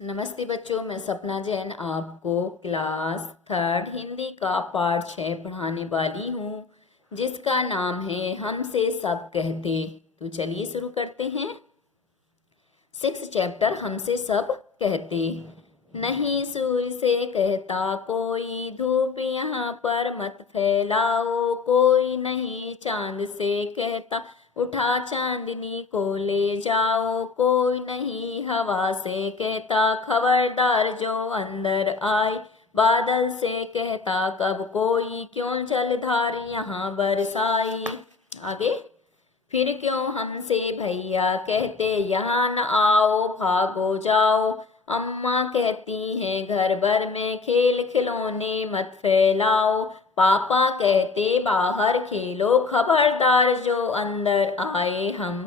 नमस्ते बच्चों, मैं सपना जैन आपको क्लास थर्ड हिंदी का पाठ 6 पढ़ाने वाली हूँ, जिसका नाम है हमसे सब कहते। तो चलिए शुरू करते हैं। 6 चैप्टर हमसे सब कहते। नहीं सूर्य से कहता कोई, धूप यहाँ पर मत फैलाओ। कोई नहीं चांद से कहता, उठा चांदनी को ले जाओ। कोई नहीं हवा से कहता, खबरदार जो अंदर आए। बादल से कहता कब कोई, क्यों जलधार यहाँ बरसाई। आगे, फिर क्यों हमसे भैया कहते, यहाँ न आओ भागो जाओ। अम्मा कहती हैं घर भर में खेल खिलौने मत फैलाओ। पापा कहते बाहर खेलो, खबरदार जो अंदर आए। हम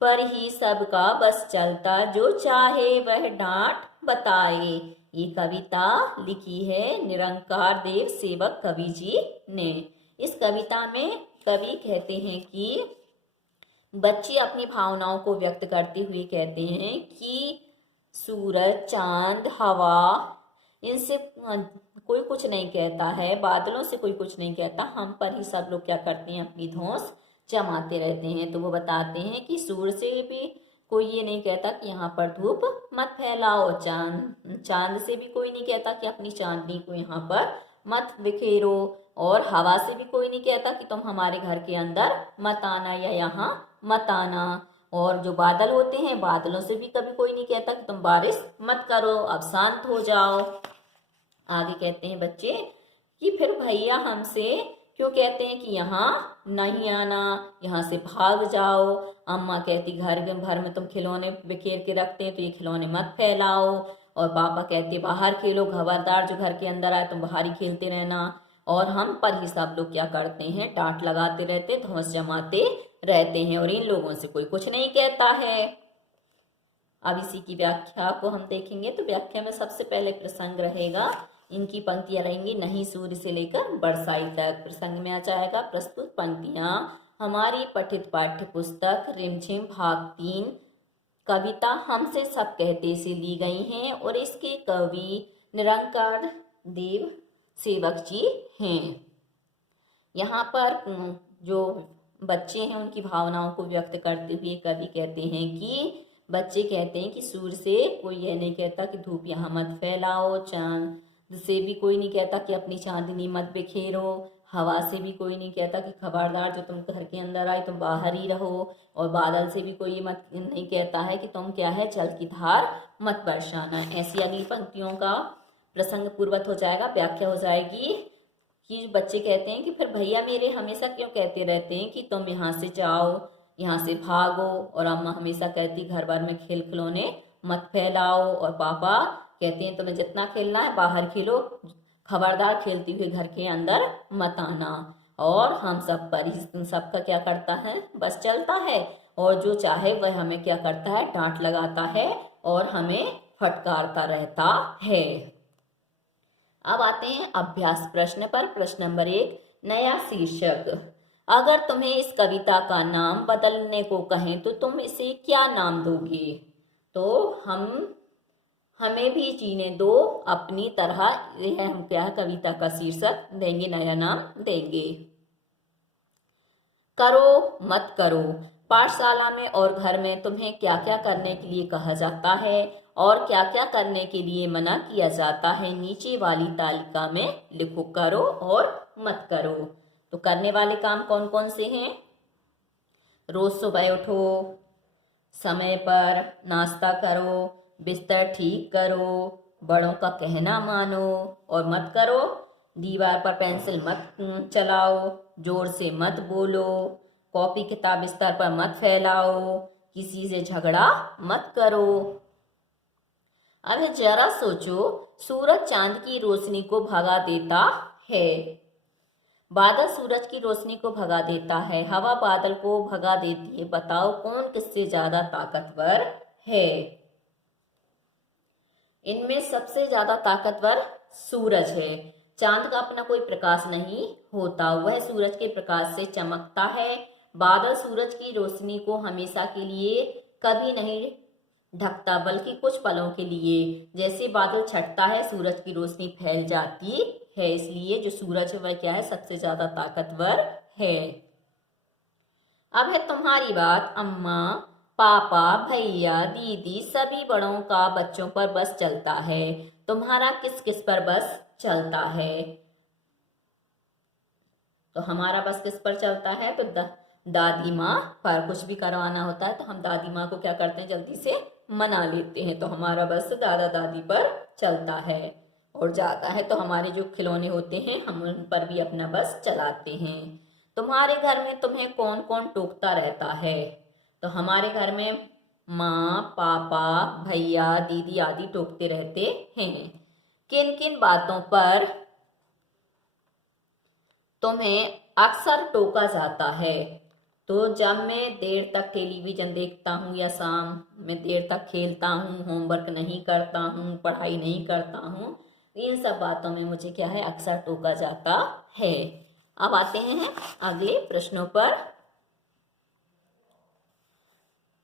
पर ही सबका बस चलता, जो चाहे वह डांट बताए। ये कविता लिखी है निरंकार देव सेवक कवि जी ने। इस कविता में कवि कहते हैं कि बच्चे अपनी भावनाओं को व्यक्त करते हुए कहते हैं कि सूरज, चांद, हवा, इनसे कोई कुछ नहीं कहता है, बादलों से कोई कुछ नहीं कहता। हम पर ही सब लोग क्या करते हैं, अपनी धौंस जमाते रहते हैं। तो वो बताते हैं कि सूरज से भी कोई ये नहीं कहता कि यहाँ पर धूप मत फैलाओ। चांद से भी कोई नहीं कहता कि अपनी चांदनी को यहाँ पर मत बिखेरो। और हवा से भी कोई नहीं कहता कि तुम हमारे घर के अंदर मत आना या यहाँ मत आना। और जो बादल होते हैं, बादलों से भी कभी कोई नहीं कहता कि तुम बारिश मत करो, अब शांत हो जाओ। आगे कहते हैं बच्चे कि फिर भैया हमसे क्यों कहते हैं कि यहाँ नहीं आना, यहाँ से भाग जाओ। अम्मा कहती घर भर में तुम खिलौने बिखेर के रखते हैं, तो ये खिलौने मत फैलाओ। और पापा कहते बाहर खेलो, खबरदार जो घर के अंदर आए तुम बाहर ही खेलते रहना। और हम पर ही सब लोग क्या करते हैं, डांट लगाते रहते, धौंस जमाते रहते हैं, और इन लोगों से कोई कुछ नहीं कहता है। अब इसी की व्याख्या को हम देखेंगे। तो व्याख्या में सबसे पहले प्रसंग रहेगा, इनकी पंक्तियां रहेंगी नहीं सूर्य से लेकर बरसाई तक। प्रसंग में आ जाएगा प्रस्तुत पंक्तियां हमारी पठित पाठ्य पुस्तक रिमझिम भाग 3 कविता हमसे सब कहते से ली गई हैं, और इसके कवि निरंकार देव सेवक जी हैं। यहाँ पर जो बच्चे हैं उनकी भावनाओं को व्यक्त करते हुए कवि कहते हैं कि बच्चे कहते हैं कि सूर्य से कोई यह नहीं कहता कि धूप यहाँ मत फैलाओ। चांद से भी कोई नहीं कहता कि अपनी चांदनी मत बिखेरो। हवा से भी कोई नहीं कहता कि खबरदार जो तुम घर के अंदर आए तुम बाहर ही रहो। और बादल से भी कोई मत नहीं कहता है कि तुम क्या है, जल की धार मत बरसाना। ऐसी अगली पंक्तियों का प्रसंग पूर्वत हो जाएगा, व्याख्या हो जाएगी कि बच्चे कहते हैं कि फिर भैया मेरे हमेशा क्यों कहते रहते हैं कि तुम यहाँ से जाओ, यहाँ से भागो। और अम्मा हमेशा कहती घर भर में खेल खिलौने मत फैलाओ। और पापा कहते हैं तुम्हें जितना खेलना है बाहर खेलो, खबरदार खेलते हुए घर के अंदर मत आना। और हम सब पर ही सबका क्या करता है, बस चलता है। और जो चाहे वह हमें क्या करता है, डांट लगाता है और हमें फटकारता रहता है। अब आते हैं अभ्यास प्रश्न पर। प्रश्न नंबर 1, नया शीर्षक। अगर तुम्हें इस कविता का नाम बदलने को कहें तो तुम इसे क्या नाम दोगे? तो हमें भी जीने दो अपनी तरह, यह हम क्या कविता का शीर्षक देंगे, नया नाम देंगे। करो मत करो। पाठशाला में और घर में तुम्हें क्या क्या करने के लिए कहा जाता है और क्या क्या करने के लिए मना किया जाता है, नीचे वाली तालिका में लिखो। करो और मत करो। तो करने वाले काम कौन कौन से हैं? रोज सुबह उठो, समय पर नाश्ता करो, बिस्तर ठीक करो, बड़ों का कहना मानो। और मत करो, दीवार पर पेंसिल मत चलाओ, जोर से मत बोलो, कॉपी किताब बिस्तर पर मत फैलाओ, किसी से झगड़ा मत करो। अब जरा सोचो, सूरज चांद की रोशनी को भगा देता है, बादल सूरज की रोशनी को भगा देता है, हवा बादल को भगा देती है। बताओ कौन किससे ज्यादा ताकतवर है? इनमें सबसे ज्यादा ताकतवर सूरज है। चांद का अपना कोई प्रकाश नहीं होता, वह सूरज के प्रकाश से चमकता है। बादल सूरज की रोशनी को हमेशा के लिए कभी नहीं ढकता, बल्कि कुछ पलों के लिए। जैसे बादल छटता है, सूरज की रोशनी फैल जाती है, इसलिए जो सूरज है वह क्या है, सबसे ज्यादा ताकतवर है। अब है तुम्हारी बात। अम्मा, पापा, भैया, दीदी सभी बड़ों का बच्चों पर बस चलता है। तुम्हारा किस किस पर बस चलता है? तो हमारा बस किस पर चलता है? तो दादी माँ पर। कुछ भी करवाना होता है तो हम दादी माँ को क्या करते हैं, जल्दी से मना लेते हैं। तो हमारा बस दादा दादी पर चलता है। और जाता है तो हमारे जो खिलौने होते हैं हम उन पर भी अपना बस चलाते हैं। तुम्हारे घर में तुम्हें कौन कौन टोकता रहता है? तो हमारे घर में माँ, पापा, भैया, दीदी आदि टोकते रहते हैं। किन किन बातों पर तुम्हें अक्सर टोका जाता है? तो जब मैं देर तक टेलीविजन देखता हूँ या शाम में देर तक खेलता हूँ, होमवर्क नहीं करता हूँ, पढ़ाई नहीं करता हूँ, इन सब बातों में मुझे क्या है, अक्सर टोका जाता है। अब आते हैं अगले प्रश्नों पर।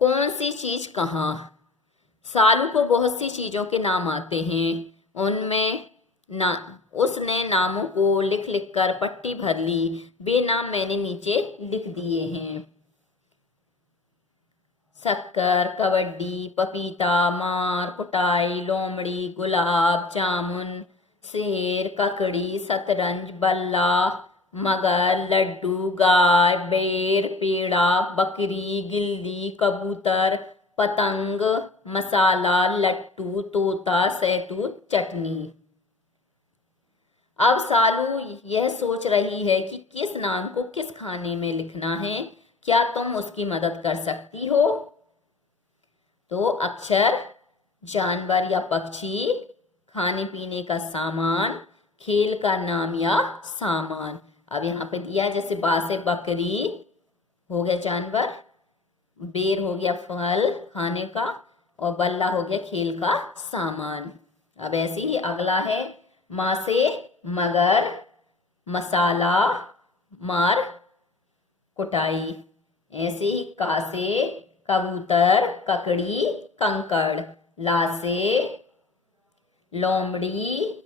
कौन सी चीज कहाँ? सालू को बहुत सी चीजों के नाम आते हैं। उनमें ना उसने नामों को लिख लिख कर पट्टी भर ली। वे नाम मैंने नीचे लिख दिए हैं। शक्कर, कबड्डी, पपीता, मार, कुटाई, लोमड़ी, गुलाब जामुन, शेर, ककड़ी, शतरंज, बल्ला, मगर, लड्डू, गाय, बेर, पेड़ा, बकरी, गिल्ली, कबूतर, पतंग, मसाला, लट्टू, तोता, सहतूत, चटनी। अब सालू यह सोच रही है कि किस नाम को किस खाने में लिखना है। क्या तुम उसकी मदद कर सकती हो? तो अक्षर, जानवर या पक्षी, खाने पीने का सामान, खेल का नाम या सामान। अब यहाँ पे दिया है, जैसे बा से बकरी हो गया जानवर, बेर हो गया फल खाने का, और बल्ला हो गया खेल का सामान। अब ऐसे ही अगला है, माँ से मगर, मसाला, मार, कुटाई। ऐसे ही का से कबूतर, ककड़ी, कंकड़। ला से लोमड़ी,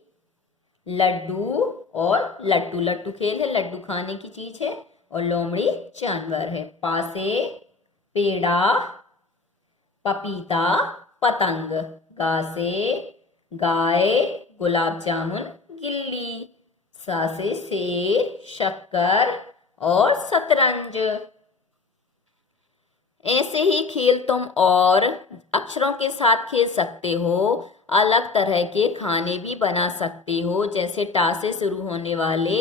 लड्डू और लट्टू। लट्टू खेल है, लड्डू खाने की चीज है, और लोमड़ी जानवर है। पा से पेड़ा, पपीता, पतंग। गा से गाय, गुलाब जामुन, गिल्ली। सा से शेर, शक्कर और शतरंज। ऐसे ही खेल तुम और अक्षरों के साथ खेल सकते हो। अलग तरह के खाने भी बना सकते हो, जैसे टा से शुरू होने वाले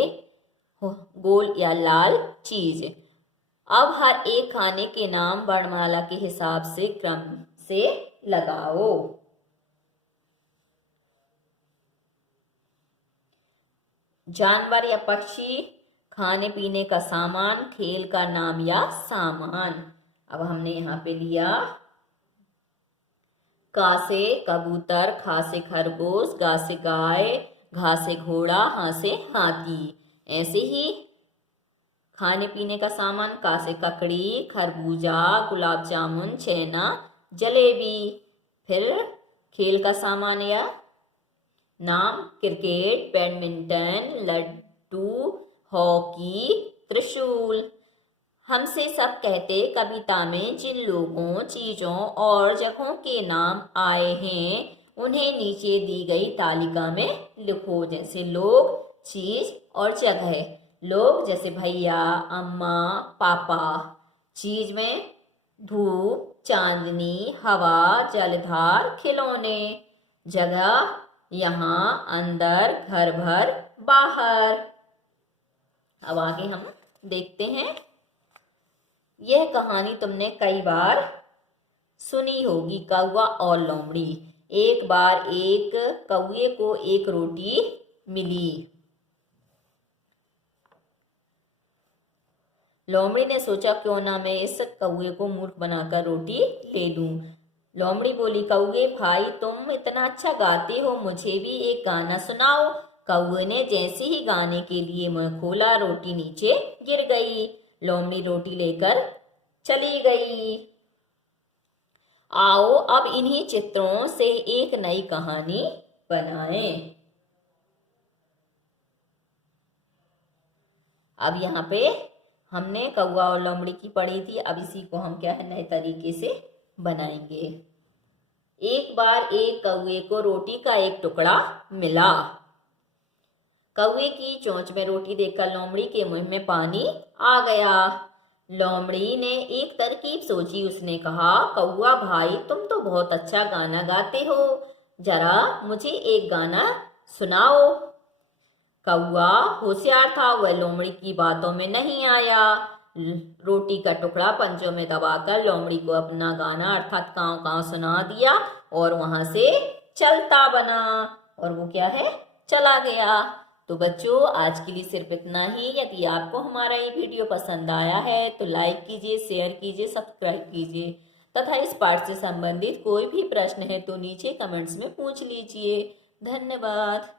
गोल या लाल चीज। अब हर एक खाने के नाम वर्णमाला के हिसाब से क्रम से लगाओ। जानवर या पक्षी, खाने पीने का सामान, खेल का नाम या सामान। अब हमने यहाँ पे लिया का से कबूतर, खा से खरगोश, गा से गाय, घा से घोड़ा, हा से हाथी। ऐसे ही खाने पीने का सामान, का से ककड़ी, खरबूजा, गुलाब जामुन, छेना, जलेबी। फिर खेल का सामान या नाम, क्रिकेट, बैडमिंटन, लड्डू, हॉकी, त्रिशूल। हमसे सब कहते कविता में जिन लोगों, चीजों और जगहों के नाम आए हैं उन्हें नीचे दी गई तालिका में लिखो। जैसे लोग, चीज और जगह। लोग जैसे भैया, अम्मा, पापा। चीज में धूप, चांदनी, हवा, जलधार, खिलौने। जगह यहाँ, अंदर, घर भर, बाहर। अब आगे हम देखते हैं। यह कहानी तुमने कई बार सुनी होगी, कौवा और लोमड़ी। एक बार एक कौवे को एक रोटी मिली। लोमड़ी ने सोचा क्यों ना मैं इस कौवे को मूर्ख बनाकर रोटी ले लूं। लोमड़ी बोली, कौवे भाई तुम इतना अच्छा गाते हो, मुझे भी एक गाना सुनाओ। कौवे ने जैसे ही गाने के लिए मुंह खोला, रोटी नीचे गिर गई। लोमड़ी रोटी लेकर चली गई। आओ अब इन्हीं चित्रों से एक नई कहानी बनाएं। अब यहाँ पे हमने कौवा और लोमड़ी की पढ़ी थी, अब इसी को हम क्या है नए तरीके से बनाएंगे। एक बार एक कौवे को रोटी का एक टुकड़ा मिला। कौवे की चोंच में रोटी देखकर लोमड़ी के मुंह में पानी आ गया। लोमड़ी ने एक तरकीब सोची। उसने कहा, कौवा भाई तुम तो बहुत अच्छा गाना गाते हो, जरा मुझे एक गाना सुनाओ। कौवा होशियार था, वह लोमड़ी की बातों में नहीं आया। रोटी का टुकड़ा पंजों में दबाकर लोमड़ी को अपना गाना अर्थात काव काव सुना दिया और वहां से चलता बना। और वो क्या है, चला गया। तो बच्चों आज के लिए सिर्फ इतना ही। यदि आपको हमारा ये वीडियो पसंद आया है तो लाइक कीजिए, शेयर कीजिए, सब्सक्राइब कीजिए तथा इस पाठ से संबंधित कोई भी प्रश्न है तो नीचे कमेंट्स में पूछ लीजिए। धन्यवाद।